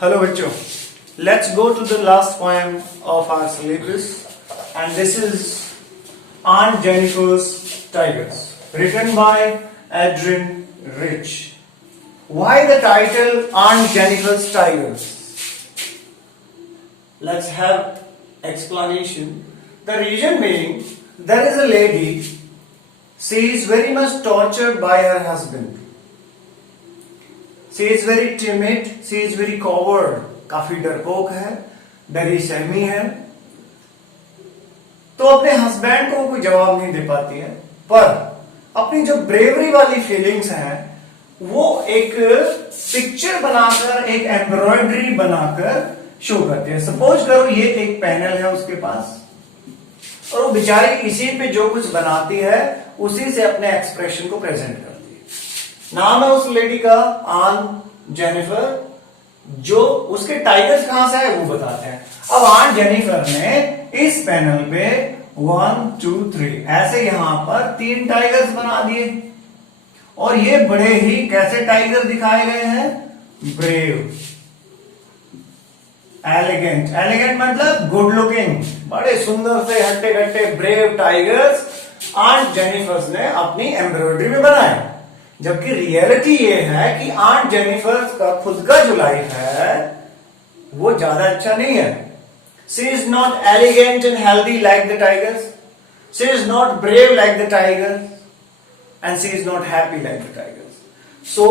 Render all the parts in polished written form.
Hello bachcho, let's go to the last poem of our syllabus, and this is Aunt Jennifer's Tigers, written by Adrian Rich. Why the title Aunt Jennifer's Tigers? Let's have explanation. The reason being, there is a lady, she is very much tortured by her husband. She is very timid, she is very coward, काफी डरपोक है, डरी सहमी है, तो अपने husband को कोई जवाब नहीं दे पाती है, पर अपनी जो ब्रेवरी वाली फीलिंग्स हैं वो एक पिक्चर बनाकर, एक एम्ब्रॉयडरी बनाकर शो करती है. सपोज करो ये एक पैनल है उसके पास और वो बेचारी इसी पे जो कुछ बनाती है उसी से अपने एक्सप्रेशन को प्रेजेंट करती है. नाम है उस लेडी का आंट जेनिफर. जो उसके टाइगर्स कहां से है वो बताते हैं. अब आंट जेनिफर ने इस पैनल पे 1 2 3 ऐसे यहां पर 3 टाइगर्स बना दिए और ये बड़े ही कैसे टाइगर दिखाए गए हैं? Brave, elegant. एलिगेंट मतलब गुड लुकिंग, बड़े सुंदर से हट्टे कट्टे ब्रेव टाइगर्स आंट जेनिफर ने अपनी एम्ब्रॉयडरी में बनाए. जबकि रियलिटी ये है कि आंट जेनिफर का खुद का जो लाइफ है वो ज्यादा अच्छा नहीं है. She is not elegant and healthy like the tigers, she is not brave like the tigers, and she is not happy like the tigers. So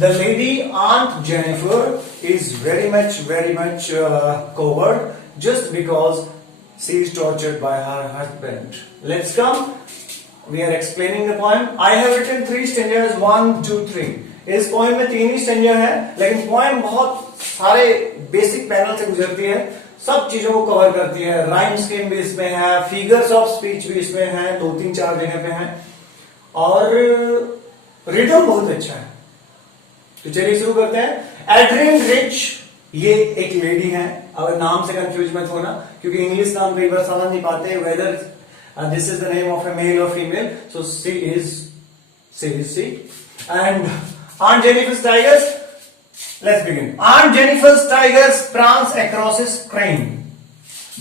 the lady Aunt Jennifer is very much coward just because she is tortured by her husband. Let's come. We are explaining the poem. I have written 3 stanzas 1 2 3. इस poem में 3 ही stanza है, लेकिन poem बहुत सारे basic panel से गुजरती है, सब चीजों को कवर करती है. राइम स्कीम भी इसमें है, फिगर्स ऑफ स्पीच भी इसमें है, 2-3-4 जगह पे है, और रिदम बहुत अच्छा है. तो चलिए शुरू करते हैं. एड्रियन रिच ये एक लेडी है. अब नाम से कंफ्यूज मत होना क्योंकि इंग्लिश नाम कई बार समझ नहीं पाते weather this is the name of a male or female. So she is she. And Aunt Jennifer's tigers. Let's begin. Aunt Jennifer's tigers prance across his screen,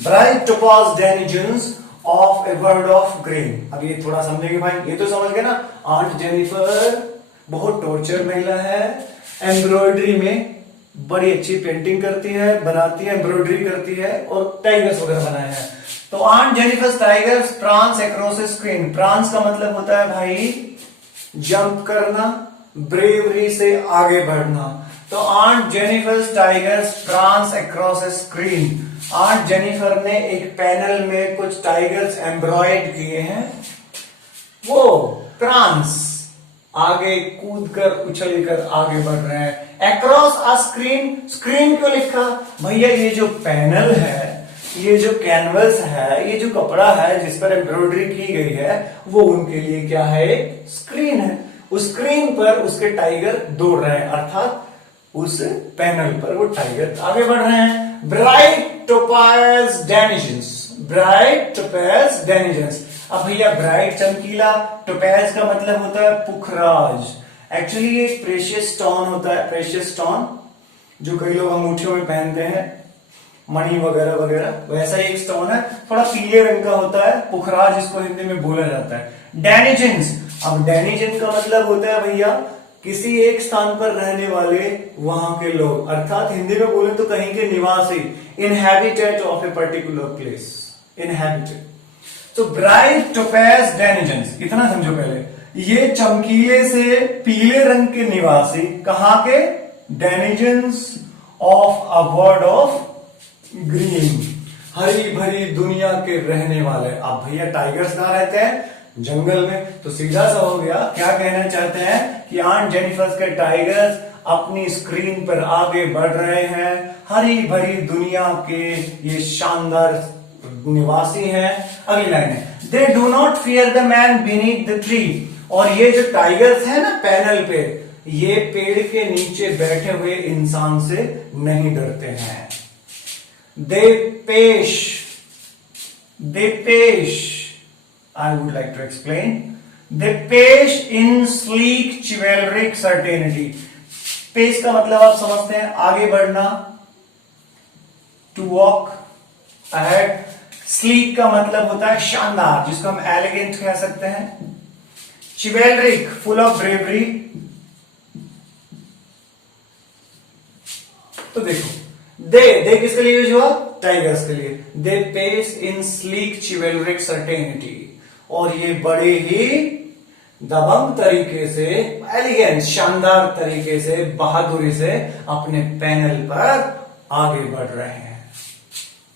bright topaz denizens of a world of green. अब ये थोड़ा समझेंगे भाई, ये तो समझ गए ना. Aunt Jennifer बहुत टॉर्चर महिला है, एम्ब्रॉयडरी में बड़ी अच्छी पेंटिंग करती है, बनाती है, एम्ब्रॉयडरी करती है और टाइगर्स वगैरह बनाए हैं. तो aunt Jennifer's tigers prance across screen. Prance का मतलब होता है भाई जंप करना, ब्रेवरी से आगे बढ़ना. तो aunt Jennifer's tigers prance across screen. Aunt Jennifer ने एक पैनल में कुछ टाइगर्स एम्ब्रॉयड किए हैं, वो प्रांस आगे कूद कर उछल कर आगे बढ़ रहे हैं. Across a screen. स्क्रीन क्यों लिखा भैया? ये जो पैनल है, ये जो कैनवस है, ये जो कपड़ा है जिस पर एम्ब्रॉयडरी की गई है वो उनके लिए क्या है? एक स्क्रीन है. उस स्क्रीन पर उसके टाइगर दौड़ रहे हैं, अर्थात उस पैनल पर वो टाइगर आगे बढ़ रहे हैं. Bright topaz denizens. Bright topaz denizens. अब भैया ब्राइट चमकीला, टोपाज का मतलब होता है पुखराज. एक्चुअली ये प्रेशियस स्टोन होता है. प्रेशियस स्टोन जो कई लोग अंगूठियों में पहनते हैं, मणि वगैरह वगैरह, वैसा ही एक स्टोन है, थोड़ा पीले रंग का होता है. पुखराज इसको हिंदी में बोला जाता है. डेनिजेंस. अब डेनिजेंस का मतलब होता है भैया किसी एक स्थान पर रहने वाले वहां के लोग, अर्थात हिंदी में बोले तो कहीं के निवासी. Inhabitant of a particular place. Inhabitant. तो ब्राइट टोपाज डेनिजेंस, इतना समझो पहले. ये चमकीले से पीले रंग के निवासी, कहां के? Denizens of a world of green. हरी भरी दुनिया के रहने वाले. अब भैया टाइगर्स कहां रहते हैं? जंगल में. तो सीधा सा हो गया. क्या कहना चाहते हैं कि आंट जेनिफर के टाइगर्स अपनी स्क्रीन पर आगे बढ़ रहे हैं, हरी भरी दुनिया के ये शानदार निवासी हैं. अगली लाइन है, they do not fear the man beneath the tree. और ये जो टाइगर्स है ना पैनल पे, ये पेड़ के नीचे बैठे हुए इंसान से नहीं डरते हैं. They perish. I would like to explain. They perish in sleek chivalric certainty. पेश का मतलब आप समझते हैं आगे बढ़ना, टू वॉक अहेड। स्लीक का मतलब होता है शानदार, जिसको हम एलिगेंट कह सकते हैं। चिवेलरिक, फुल ऑफ ब्रेवरी। तो देखो दे किसके लिए यूज हुआ? टाइगर्स के लिए। They pace in sleek chivalric certainty, और ये बड़े ही दबंग तरीके से, एलिगेंट शानदार तरीके से, बहादुरी से अपने पैनल पर आगे बढ़ रहे हैं।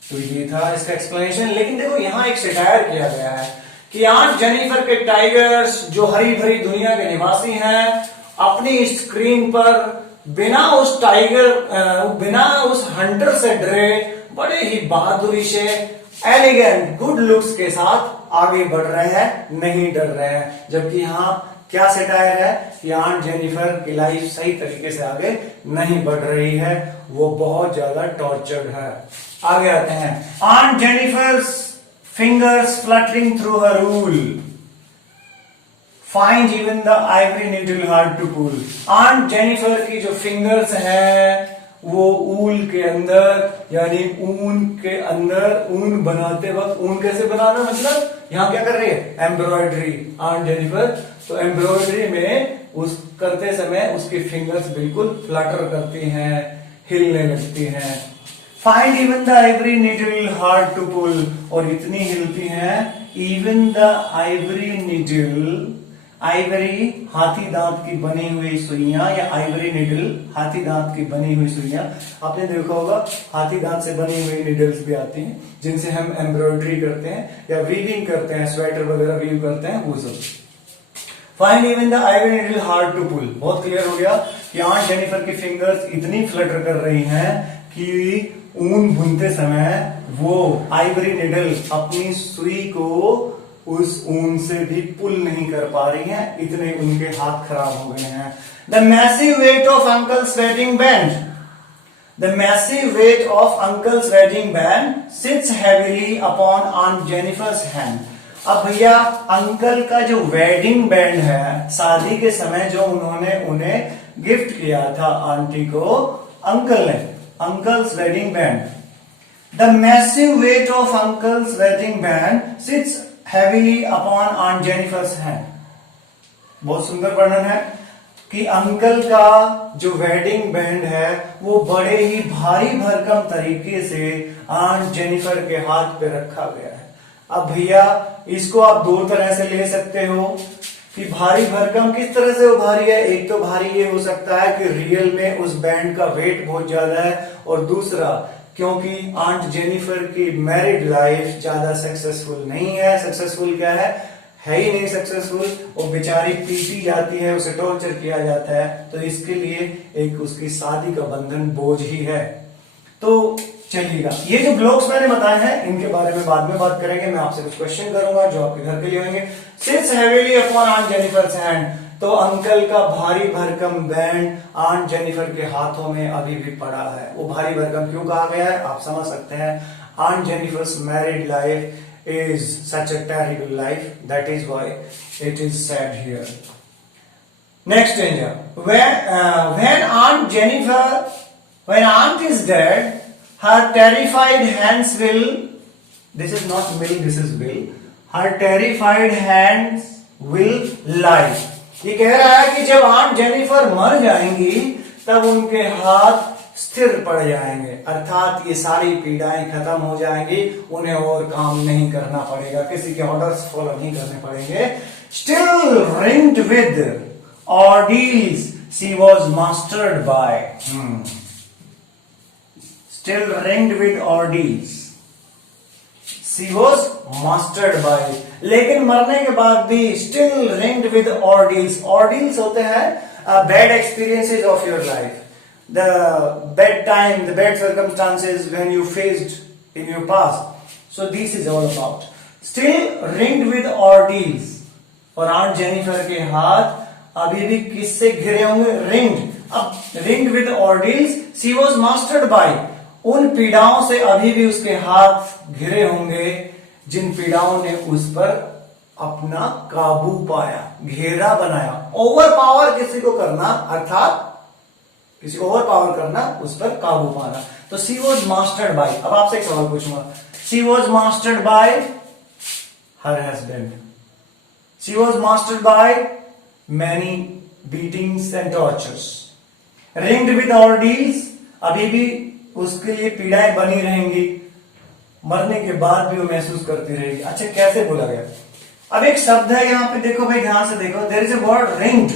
तो ये था इसका एक्सप्लेनेशन। लेकिन देखो यहां एक शिकायत किया गया है कि आंट जेनिफर के टाइगर्स, जो हरी भरी दुनिया के निवासी हैं, अपनी स्क्रीन पर बिना उस हंटर से डरे बड़े ही बहादुरी से, एलिगेंट गुड लुक्स के साथ आगे बढ़ रहे हैं, नहीं डर रहे हैं। जबकि यहां क्या सेटायर है कि आंट जेनिफर की लाइफ सही तरीके से आगे नहीं बढ़ रही है, वो बहुत ज्यादा टॉर्चर्ड है। आगे आते हैं। Aunt Jennifer's fingers fluttering through her wool find even the ivory needle hard to pull. Aunt Jennifer की जो फिंगर्स हैं वो ऊल के अंदर, यानी ऊन के अंदर, ऊन बनाते वक्त, ऊन कैसे बनाना मतलब यहां क्या कर रही है? एम्ब्रॉयडरी। आंट जेनिफर तो एम्ब्रॉयडरी में उस करते समय उसकी फिंगर्स बिल्कुल फ्लटर करती हैं, हिलने लगती हैं। Find even the ivory needle hard to pull, और इतनी हिलती हैं even the ivory needle, ivory हाथी दांत की बनी हुई सुइयां, या आइवरी निडल हाथी दांत की बनी हुई सुइयां। आपने देखा होगा हाथी दांत से बनी हुई निडल्स भी आती हैं, जिनसे हम एम्ब्रॉयडरी करते हैं या वीविंग करते हैं, स्वेटर वगैरह वीव करते हैं, वो सब। Find even the ivory needle hard to pull, बहुत क्लियर हो गया कि आंट जेनिफर की फिंगर्स इतनी फ्लटर कर रही हैं कि ऊन बुनते समय वो आइवरी निडल अपनी सुई को उस ऊन से भी पुल नहीं कर पा रही हैं, इतने उनके हाथ खराब हो गए हैं। The massive weight of uncle's wedding band, the massive weight of uncle's wedding band sits heavily upon aunt Jennifer's hand. अब भैया अंकल का जो वेडिंग बैंड है, शादी के समय जो उन्होंने उन्हें गिफ्ट किया था आंटी को अंकल ने, uncle's wedding band, the massive weight of uncle's wedding band sits heavily upon aunt Jennifer's hand. बहुत सुंदर वर्णन है कि अंकल का जो वेडिंग बैंड है वो बड़े ही भारी भरकम तरीके से आंट जेनिफर के हाथ पे रखा गया है। अब भैया इसको आप दो तरह से ले सकते हो कि भारी भरकम किस तरह से वो भारी है। एक तो भारी ये हो सकता है कि रियल में उस बैंड का वेट बहुत ज्यादा है, और दूसरा क्योंकि आंट जेनिफर की मैरिड लाइफ ज्यादा सक्सेसफुल नहीं है। सक्सेसफुल क्या है ही नहीं सक्सेसफुल, वो बेचारी पीटी जाती है, उसे टॉर्चर किया जाता है, तो इसके लिए एक उसकी शादी का बंधन बोझ ही है। तो चलिएगा, ये जो ब्लॉक्स मैंने बताए हैं इनके बारे में बाद में बात करेंगे। मैं आपसे कुछ क्वेश्चन करूंगा जो आपके घर के लिए होंगे। Sits heavily upon aunt Jennifer's hand, तो अंकल का भारी भरकम बैंड आंट जेनिफर के हाथों में अभी भी पड़ा है। वो भारी भरकम क्यों कहा गया है आप समझ सकते हैं। Aunt Jennifer's married life is such a terrible life, that is why it is said here. Next danger, when aunt is dead, her terrified hands will, this is not will, this is will, her terrified hands will lie. ये कह रहा है कि जब aunt Jennifer मर जाएंगी तब उनके हाथ स्थिर पड़ जाएंगे, अर्थात ये सारी पीड़ाएं खत्म हो जाएंगी, उन्हें और काम नहीं करना पड़ेगा, किसी के ऑर्डर्स फॉलो नहीं करने पड़ेंगे। Still ringed with ordeals she was mastered by, still ringed with ordeals she was mastered by, लेकिन मरने के बाद भी still ringed with ordeals. Ordeals होते हैं bad experiences of your life, the bad time, the bad circumstances when you faced in your past. So this is all about. Still ringed with ordeals. और aunt Jennifer के हाथ अभी भी किससे घिरे होंगे? रिंग्ड। अब ringed with ordeals she was mastered by, उन पीड़ाओं से अभी भी उसके हाथ घिरे होंगे जिन पीड़ाओं ने उस पर अपना काबू पाया, घेरा बनाया। ओवर पावर किसी को करना, अर्थात किसी को ओवर पावर करना, उस पर काबू पाना। तो शी वॉज मास्टर्ड बाय, अब आपसे एक सवाल पूछूंगा, she was mastered by her husband, she was mastered by many beatings and tortures, ringed with ordeals, अभी भी उसके लिए पीड़ाएं बनी रहेंगी, मरने के बाद भी वो महसूस करती रहेगी। अच्छा, कैसे बोला गया? अब एक शब्द है यहाँ पे, देखो भाई ध्यान से देखो, there is a word ringed.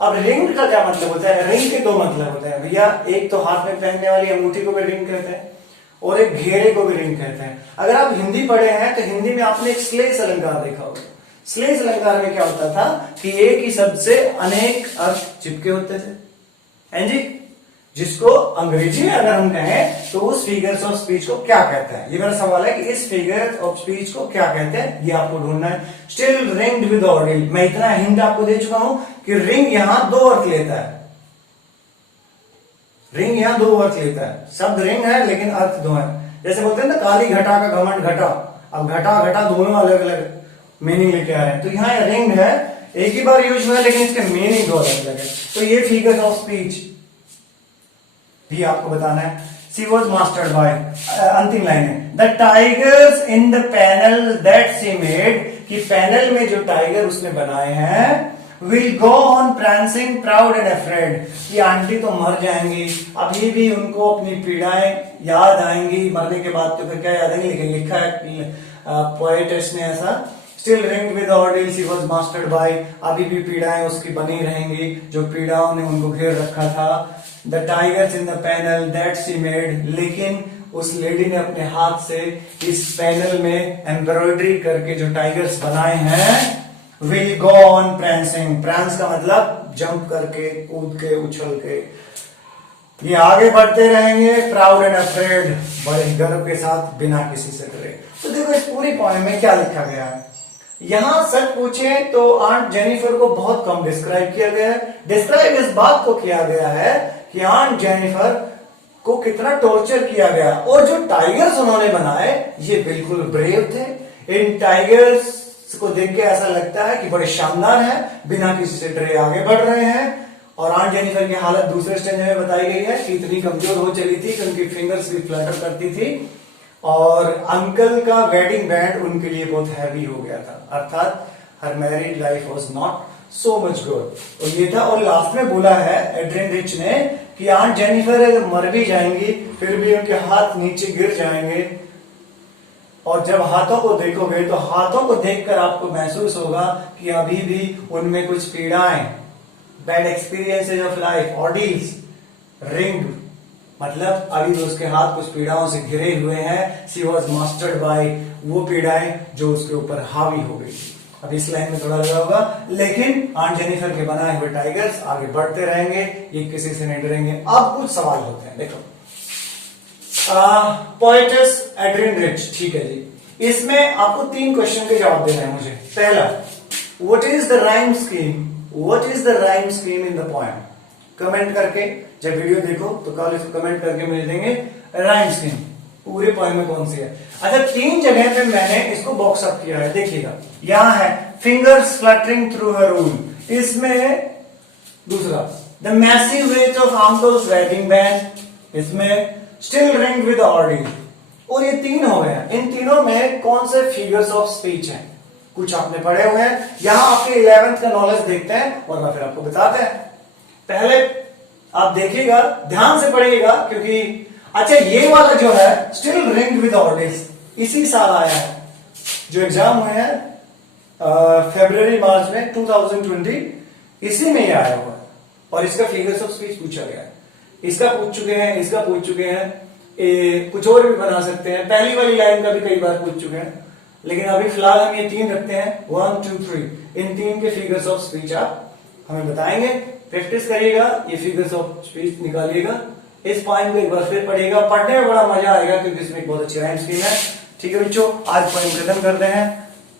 अब रिंग का क्या मतलब होता है? रिंग के दो मतलब होते हैं भैया, एक तो हाथ में पहनने वाली अंगूठी को भी रिंग कहते हैं और एक घेरे को भी रिंग कहते हैं। अगर आप हिंदी पढ़े हैं तो हिंदी में आपने एक श्लेष अलंकार देखा होगा। श्लेष अलंकार में क्या होता था कि एक ही शब्द से अनेक अर्थ चिपके होते थे, हैं जी, जिसको अंग्रेजी में अगर हम कहें तो उस फिगर्स ऑफ स्पीच को क्या कहते हैं। ये मेरा सवाल है कि इस फिगर्स ऑफ स्पीच को क्या कहते हैं, ये आपको ढूंढना है। स्टिल रिंग्ड विद ऑर्डिल, मैं इतना हिंट आपको दे चुका हूं कि रिंग यहां दो अर्थ लेता है, रिंग यहां दो अर्थ लेता है, शब्द रिंग है लेकिन अर्थ दो है। जैसे बोलते हैं ना काली घटा का घमंड घटा, अब घटा घटा दोनों अलग अलग मीनिंग लेके आ रहे हैं, तो यहाँ रिंग है, एक ही बार यूज हुआ है लेकिन इसके मीनिंग दो अलग अलग है। तो ये फिगर्स ऑफ स्पीच भी आपको बताना है। शी वॉज मास्टर्ड बाय, अंतिम लाइन है, the tigers in the panel that she made, कि पैनल में जो टाइगर उसने बनाए हैं, will go on prancing proud and afraid, कि आंटी तो मर जाएंगी, अभी भी उनको अपनी पीड़ाएं याद आएंगी, मरने के बाद तो फिर क्या याद आएंगी, लेकिन लिखा है पोएटेस ने ऐसा, still ringed with ordeal she was mastered by, अभी भी पीड़ाएं उसकी बनी रहेंगी, जो पीड़ाओं ने उनको घेर रखा था। The tigers in the panel that she made, लेकिन उस लेडी ने अपने हाथ से इस पैनल में एम्ब्रॉयडरी करके जो टाइगर्स बनाए हैं, will go on prancing, prawns का मतलब जंप करके, कूद के, उछल के, ये आगे बढ़ते रहेंगे, प्राउड एंड अफ्रेड, बड़े गर्व के साथ, बिना किसी से डरे। तो देखो इस पूरी पोएम में क्या लिखा गया है, यहां सच पूछे तो आंट जेनिफर को बहुत कम डिस्क्राइब किया गया है। डिस्क्राइब इस बात को किया गया है कि आंट जेनिफर को कितना टॉर्चर किया गया, और जो टाइगर्स उन्होंने बनाए ये बिल्कुल ब्रेव थे। इन टाइगर्स को देख के ऐसा लगता है कि बड़े शानदार हैं, बिना किसी से डरे आगे बढ़ रहे हैं। और आंट जेनिफर की हालत दूसरे स्टेज में बताई गई है कि इतनी कमजोर हो चली थी कि उनकी फिंगर्स भी फ्लटर करती थी, और अंकल का वेडिंग बैंड उनके लिए बहुत हैवी हो गया था, अर्थात her married life was not so much good. और ये था, और लास्ट में बोला है एड्रियन रिच ने कि आंट जेनिफर मर भी जाएंगी फिर भी उनके हाथ नीचे गिर जाएंगे, और जब हाथों को देखोगे तो हाथों को देखकर आपको महसूस होगा कि अभी भी उनमें कुछ पीड़ाएं, bad experiences of life, ordeals, ring, मतलब अभी भी उसके हाथ कुछ पीड़ाओं से घिरे हुए हैं। शी वॉज मास्टर्ड बाय, वो पीड़ाएं जो उसके ऊपर हावी हो गई। अब इस लाइन में थोड़ा लगा होगा, लेकिन आंट जेनिफर के बनाए हुए टाइगर्स आगे बढ़ते रहेंगे, ये किसी से नहीं डरेंगे। अब कुछ सवाल होते हैं, देखो पोएटस एड्रियन रिच, ठीक है जी, इसमें आपको 3 क्वेश्चन के जवाब देना है मुझे। पहला, what is the rhyme scheme, what is the rhyme scheme in the poem, comment करके, जब वीडियो देखो तो कल इसको कमेंट करके मुझे देंगे राइम स्कीम पूरे पोएम में कौन सी है। अच्छा, 3 जगह पे मैंने इसको बॉक्स अप किया है, देखिएगा, यहां है fingers fluttering through her wool, इसमें दूसरा the massive weight of uncle's wedding band, इसमें स्टिल रिंग्ड विद ऑर्डिल, और ये 3 हो गए हैं। इन तीनों में कौन से फिगर्स ऑफ स्पीच हैं, कुछ आपने पढ़े हुए हैं, यहां आपके 11th का नॉलेज देखते हैं वरना फिर आपको बताते हैं। पहले आप देखिएगा, ध्यान से पढ़िएगा, क्योंकि अच्छा ये वाला जो है स्टिल रिंग्ड विद ऑर्डिल्स, इसी साल आया है, जो एग्जाम हुए हैं फरवरी मार्च में 2020, इसी में ये आया हुआ है, और इसका फिगर्स ऑफ स्पीच पूछा गया है। इसका पूछ चुके हैं, इसका पूछ चुके हैं, कुछ और भी बना सकते हैं, पहली वाली लाइन का भी कई बार पूछ चुके हैं, लेकिन अभी फिलहाल हम ये 3 रखते हैं, 1 2 3, इन 3 के फिगर्स ऑफ स्पीच आप हमें बताएंगे। प्रैक्टिस करिएगा, ये फिगर्स ऑफ स्पीच निकालिएगा, इस पॉइंट को एक बार फिर पढ़िएगा, पढ़ने में बड़ा मजा आएगा क्योंकि इसमें एक बहुत अच्छी राइम स्कीम है। ठीक है बच्चों, आज पॉइंट खत्म करते हैं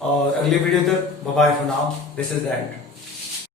और अगली वीडियो तक bye bye for now, this is the and.